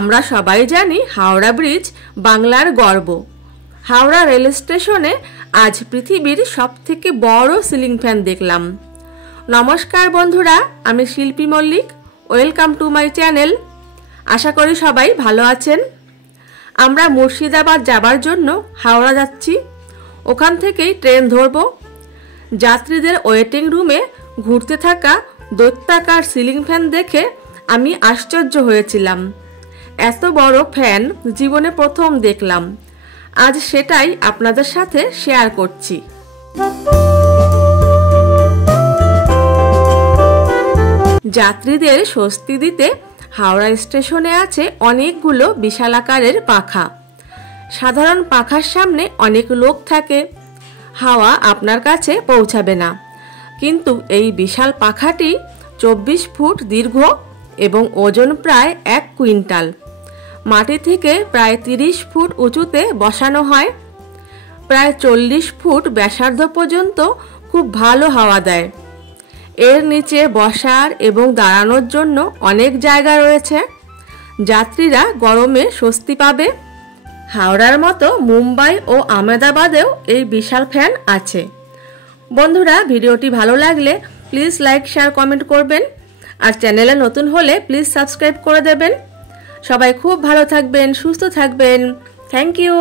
আমরা সবাই জানি হাওড়া ব্রিজ বাংলার গর্ব। হাওড়া রেল স্টেশনে আজ পৃথিবীর সবথেকে বড় সিলিং ফ্যান দেখলাম। নমস্কার বন্ধুরা, আমি Shilpi Mallick. Welcome to my channel. আশা করি সবাই ভালো আছেন। আমরা মুর্শিদাবাদ যাবার জন্য হাওড়া যাচ্ছি। ওখান থেকেই ট্রেন ধরব। যাত্রীদের ওয়েটিং রুমে ঘুরতে থাকা দৈত্যাকার সিলিং ফ্যান দেখে আমি আশ্চর্য হয়েছিলাম। এত বড় ফ্যান জীবনে প্রথম দেখলাম। আজ সেটাই আপনাদের সাথে শেয়ার করছি। যাত্রীদের স্বস্তি দিতে হাওড়া স্টেশনে আছে অনেকগুলো বিশাল আকারের পাখা। সাধারণ পাখার সামনে অনেক লোক থাকে, হাওয়া আপনার কাছে পৌঁছাবে না। কিন্তু এই বিশাল পাখাটি 24 ফুট দীর্ঘ এবং ওজন প্রায় 1 কুইন্টাল। মাটি থেকে প্রায় 30 ফুট উঁচুতে বসানো হয়। প্রায় 40 ফুট ব্যাসার্ধ পর্যন্ত খুব ভালো হাওয়া দেয়। এর নিচে বসার এবং দাঁড়ানোর জন্য অনেক জায়গা রয়েছে। যাত্রীরা গরমে স্বস্তি পাবে। হাওড়ার মতো মুম্বাই ও আহমেদাবাদেও এই বিশাল ফ্যান আছে। বন্ধুরা, ভিডিওটি ভালো লাগলে প্লিজ লাইক, শেয়ার, কমেন্ট করবেন। আর চ্যানেলে নতুন হলে প্লিজ সাবস্ক্রাইব করে দেবেন। সবাই খুব ভালো থাকবেন, সুস্থ থাকবেন। Thank you.